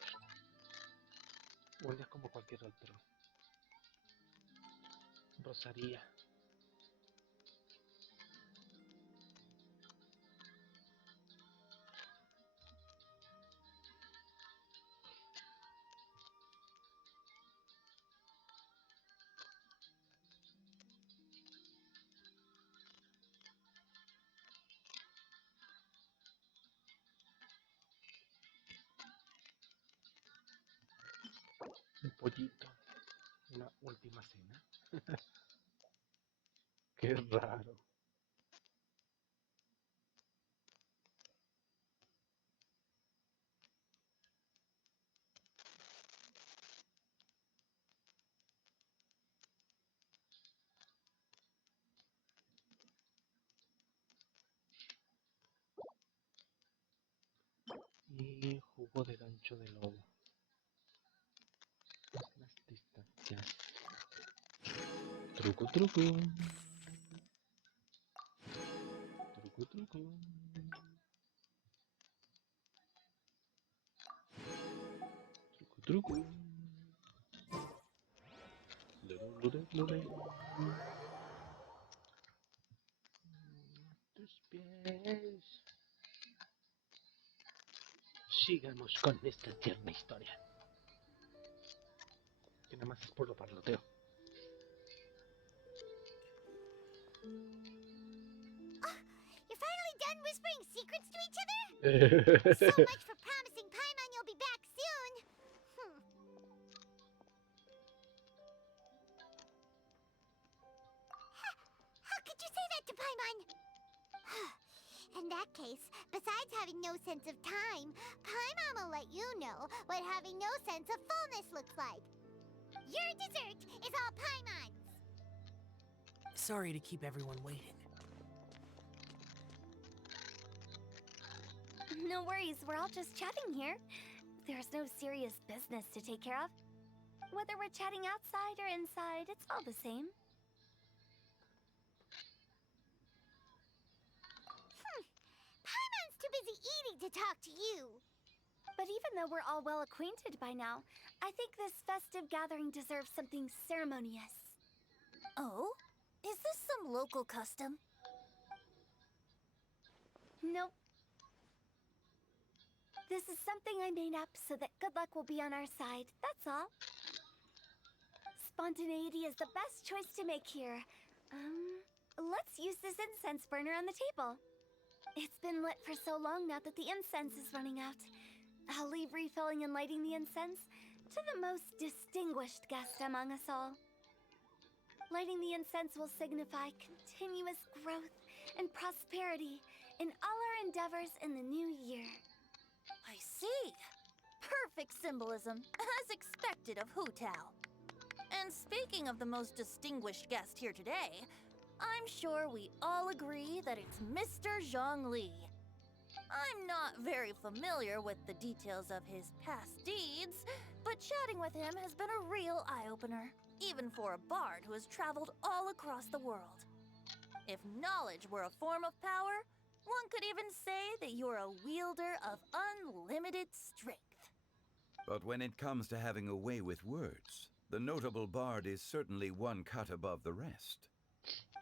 Huele como cualquier otro. Rosaría. Un pollito. Una última cena. Qué raro. Y jugo de gancho de lobo. Las distancias. Truco, truco. Truco, truco. Truco, truco. Lure, lure. Tus pies. Sigamos con esta tierna historia. Que nada más es por lo parloteo. You're finally done whispering secrets to each other? So much for promising Paimon you'll be back soon. How could you say that to Paimon? In that case, besides having no sense of time, Paimon will let you know what having no sense of fullness looks like. Your dessert is all Paimon's. Sorry to keep everyone waiting. No worries, we're all just chatting here. There's no serious business to take care of. Whether we're chatting outside or inside, it's all the same. Paimon's too busy eating to talk to you. But even though we're all well acquainted by now, I think this festive gathering deserves something ceremonious. Oh? Is this some local custom? Nope. This is something I made up so that good luck will be on our side, that's all. Spontaneity is the best choice to make here. Let's use this incense burner on the table. It's been lit for so long now that the incense is running out. I'll leave refilling and lighting the incense to the most distinguished guest among us all. Lighting the incense will signify continuous growth and prosperity in all our endeavors in the new year. I see. Perfect symbolism, as expected of Hu Tao. And speaking of the most distinguished guest here today, I'm sure we all agree that it's Mr. Zhongli. I'm not very familiar with the details of his past deeds, but chatting with him has been a real eye-opener, even for a bard who has traveled all across the world. If knowledge were a form of power, one could even say that you're a wielder of unlimited strength. But when it comes to having a way with words, the notable bard is certainly one cut above the rest.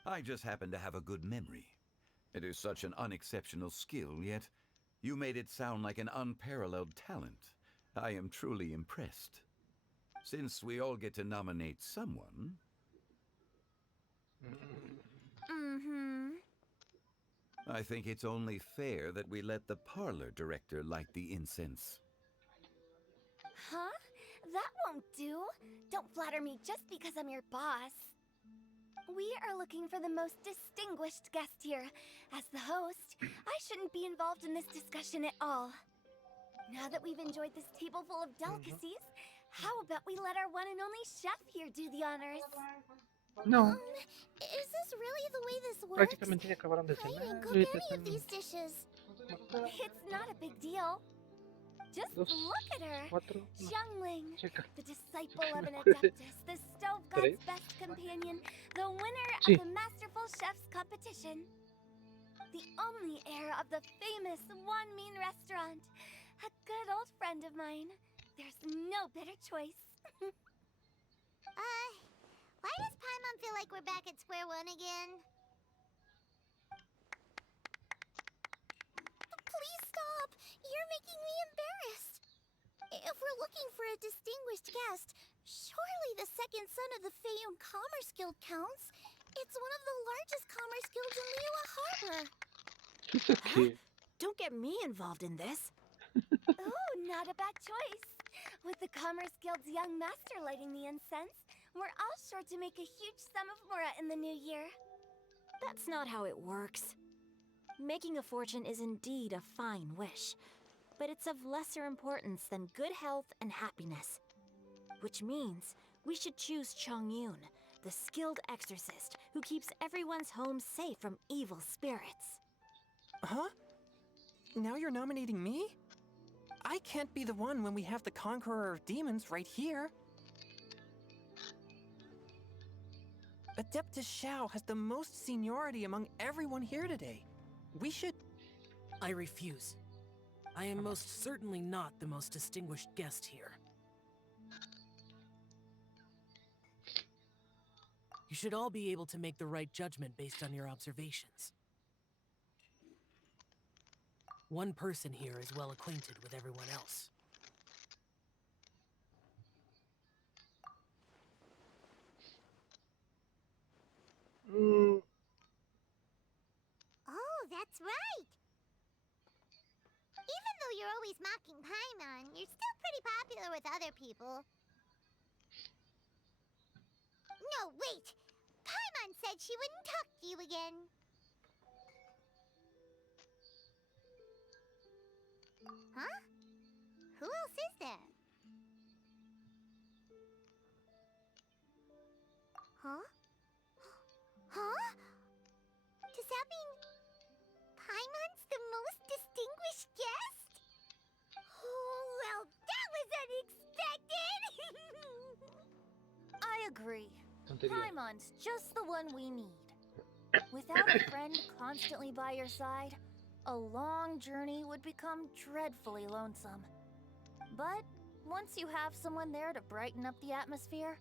I just happen to have a good memory. It is such an unexceptional skill, yet you made it sound like an unparalleled talent. I am truly impressed. Since we all get to nominate someone... Mm-hmm. I think it's only fair that we let the parlor director light the incense. Huh? That won't do. Don't flatter me just because I'm your boss. We are looking for the most distinguished guest here. As the host, I shouldn't be involved in this discussion at all. Now that we've enjoyed this table full of delicacies, how about we let our one and only chef here do the honors? No, Is this really the way this works? prácticamente ya acabaron de I didn't cenar. cook Y ahorita any of están these dishes. Marta, It's not a big deal. Just dos, look at her. 4, no, Xiangling, checa. the disciple of an Mejor de adeptus, the stove god's 3. best companion, the winner Sí. of the Masterful Chef's competition, the only heir of the famous One Mean restaurant, a good old friend of mine. There's no better choice. Why does Paimon feel like we're back at square one again? Please stop! You're making me embarrassed. If we're looking for a distinguished guest, surely the second son of the Feiyun Commerce Guild counts. It's one of the largest commerce guilds in Liyue Harbor. She's okay. Don't get me involved in this. Ooh, not a bad choice. With the Commerce Guild's young master lighting the incense, we're all sure to make a huge sum of mora in the new year. That's not how it works. Making a fortune is indeed a fine wish, but it's of lesser importance than good health and happiness. Which means we should choose Chongyun, the skilled exorcist who keeps everyone's home safe from evil spirits. Huh? Now you're nominating me? I can't be the one when we have the Conqueror of Demons right here. Adeptus Xiao has the most seniority among everyone here today. We should... I refuse. I am most certainly not the most distinguished guest here. You should all be able to make the right judgment based on your observations. One person here is well acquainted with everyone else. Mm, Oh, that's right. Even though you're always mocking Paimon, you're still pretty popular with other people. No, wait! Paimon said she wouldn't talk to you again. Huh? Who else is there? Huh? Huh? Does that mean Paimon's the most distinguished guest? Oh, well, that was unexpected! I agree. tontería. Paimon's just the one we need. Without a friend constantly by your side, a long journey would become dreadfully lonesome. But once you have someone there to brighten up the atmosphere,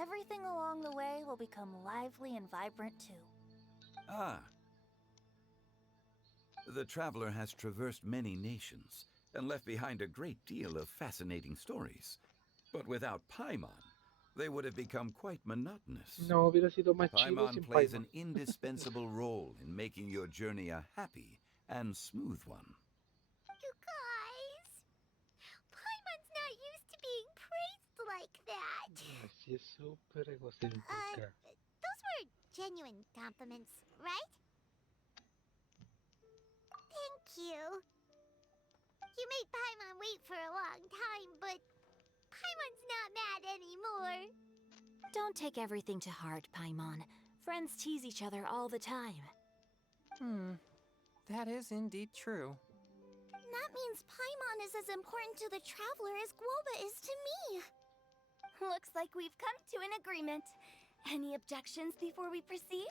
everything along the way will become lively and vibrant too. Ah. The traveler has traversed many nations and left behind a great deal of fascinating stories. But without Paimon, they would have become quite monotonous. No, hubiera sido más chido Paimon sin plays Paimon. an indispensable role in making your journey a happy and smooth one. You guys, Paimon's not used to being praised like that. Así es súper egocéntrica. Those were genuine compliments, right? Thank you. You made Paimon wait for a long time, but Paimon's not mad anymore. Don't take everything to heart, Paimon. Friends tease each other all the time. That is indeed true. That means Paimon is as important to the traveler as Guoba is to me. Looks like we've come to an agreement. Any objections before we proceed?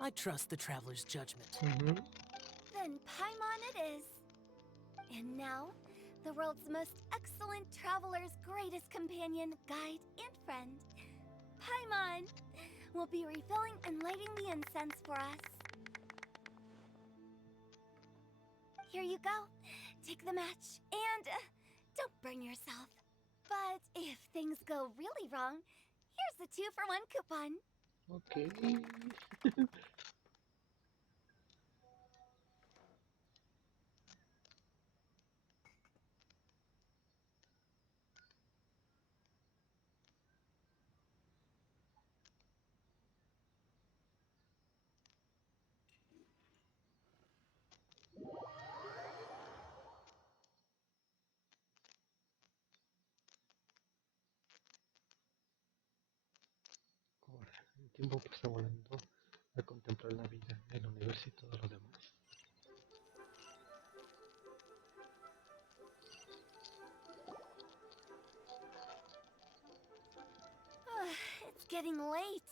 I trust the traveler's judgment. Ujú. Then Paimon it is. And now, the world's most excellent traveler's greatest companion, guide, and friend. Paimon will be refilling and lighting the incense for us. Here you go. Take the match, and don't burn yourself. But if things go really wrong, here's the 2-for-1 coupon. Ok. Corre, el tiempo pasa volando a contemplar la vida, el universo y todo lo demás. It's getting late.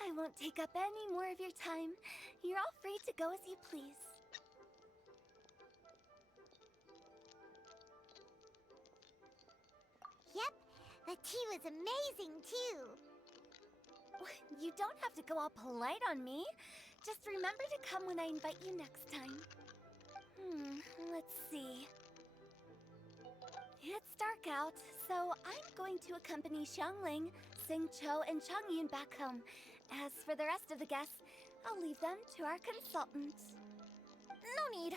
I won't take up any more of your time. You're all free to go as you please. Yep, the tea was amazing too. You don't have to go all polite on me. Just remember to come when I invite you next time. Let's see. It's dark out, so I'm going to accompany Xiangling, Xingqiu, and Changyun back home. As for the rest of the guests, I'll leave them to our consultants. No need.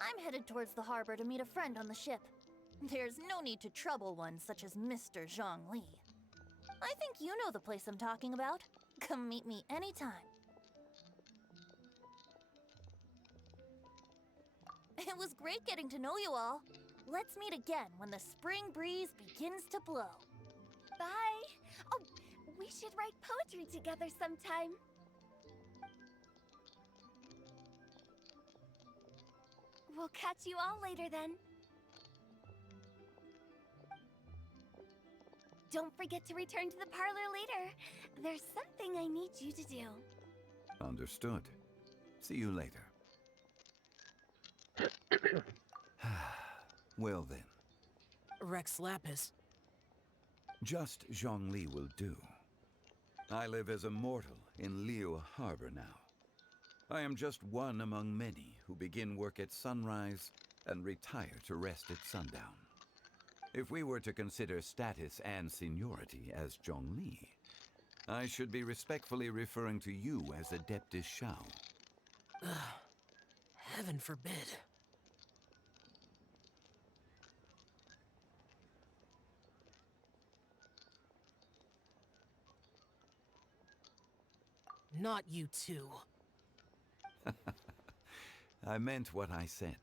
I'm headed towards the harbor to meet a friend on the ship. There's no need to trouble one such as Mr. Zhongli. I think you know the place I'm talking about. Come meet me anytime. It was great getting to know you all. Let's meet again when the spring breeze begins to blow. Bye. Oh, we should write poetry together sometime. We'll catch you all later then. Don't forget to return to the parlor later. There's something I need you to do. Understood. See you later. Well then. Rex Lapis. Just Zhongli will do. I live as a mortal in Liu Harbor now. I am just one among many who begin work at sunrise and retire to rest at sundown. If we were to consider status and seniority as Zhongli, I should be respectfully referring to you as Adeptus Shao. Heaven forbid. Not you too. I meant what I said.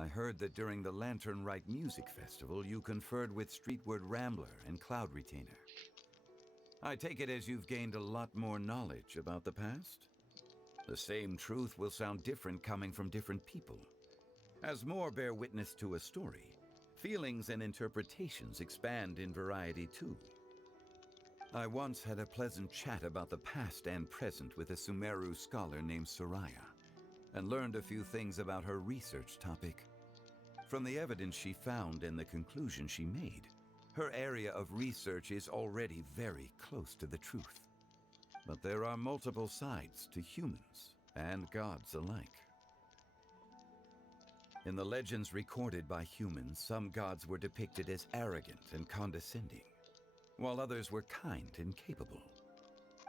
I heard that during the Lantern Rite Music Festival, you conferred with Streetward Rambler and Cloud Retainer. I take it as you've gained a lot more knowledge about the past? The same truth will sound different coming from different people. As more bear witness to a story, feelings and interpretations expand in variety too. I once had a pleasant chat about the past and present with a Sumeru scholar named Soraya, and learned a few things about her research topic. From the evidence she found and the conclusion she made, her area of research is already very close to the truth. But there are multiple sides to humans and gods alike. In the legends recorded by humans, some gods were depicted as arrogant and condescending, while others were kind and capable.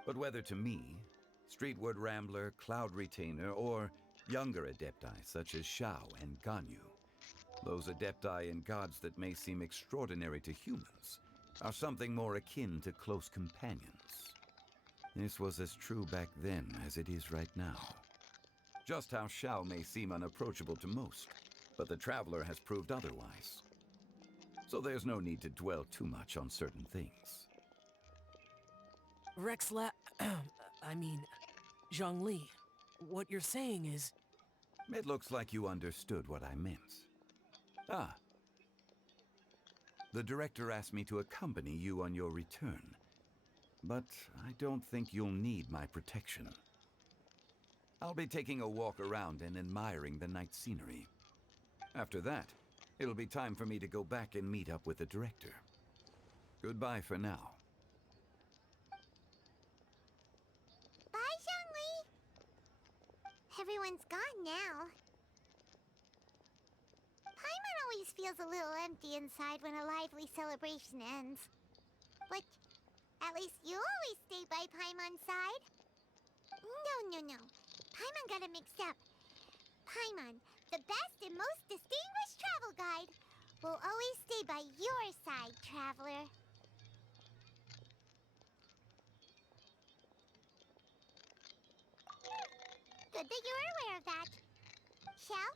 But whether to me, Streetward Rambler, Cloud Retainer, or younger adepti such as Shao and Ganyu, those adepti and gods that may seem extraordinary to humans are something more akin to close companions. This was as true back then as it is right now. Just how Shao may seem unapproachable to most, but the Traveler has proved otherwise. So there's no need to dwell too much on certain things. Zhongli, what you're saying is... It looks like you understood what I meant. Ah. The director asked me to accompany you on your return, but I don't think you'll need my protection. I'll be taking a walk around and admiring the night scenery. After that, It'll be time for me to go back and meet up with the director. Goodbye for now. Bye, Zhongli. Everyone's gone now. Paimon always feels a little empty inside when a lively celebration ends. But at least you always stay by Paimon's side. No. Paimon got it mixed up. Paimon, the best and most distinguished travel guide, will always stay by your side, traveler. Good that you're aware of that. Shell,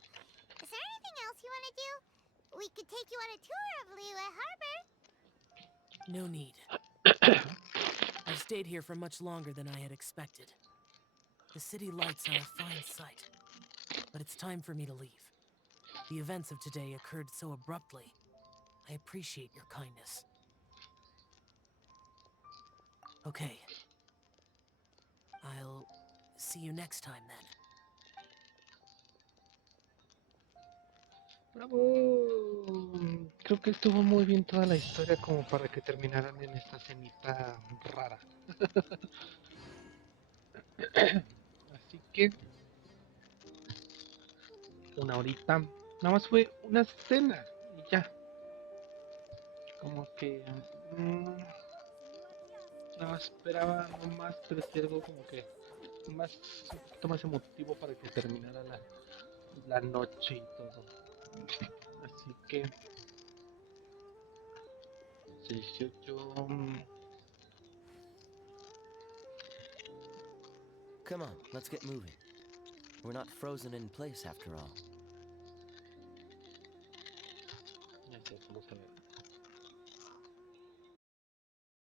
is there anything else you want to do? We could take you on a tour of Liyue Harbor. No need. I've stayed here for much longer than I had expected. The city lights are a fine sight, but it's time for me to leave. The events of today occurred so abruptly. I appreciate your kindness. Okay. I'll see you next time then. ¡Bravo! Creo que estuvo muy bien toda la historia como para que terminaran en esta cenita rara. Así que una horita, nada más fue una cena y ya. Como que nada más esperaba nomás, pero sí algo como que más, un poquito más emotivo para que terminara la noche y todo. Así que 18. Come on, let's get moving. We're not frozen in place after all. Ya sé, vamos a ver.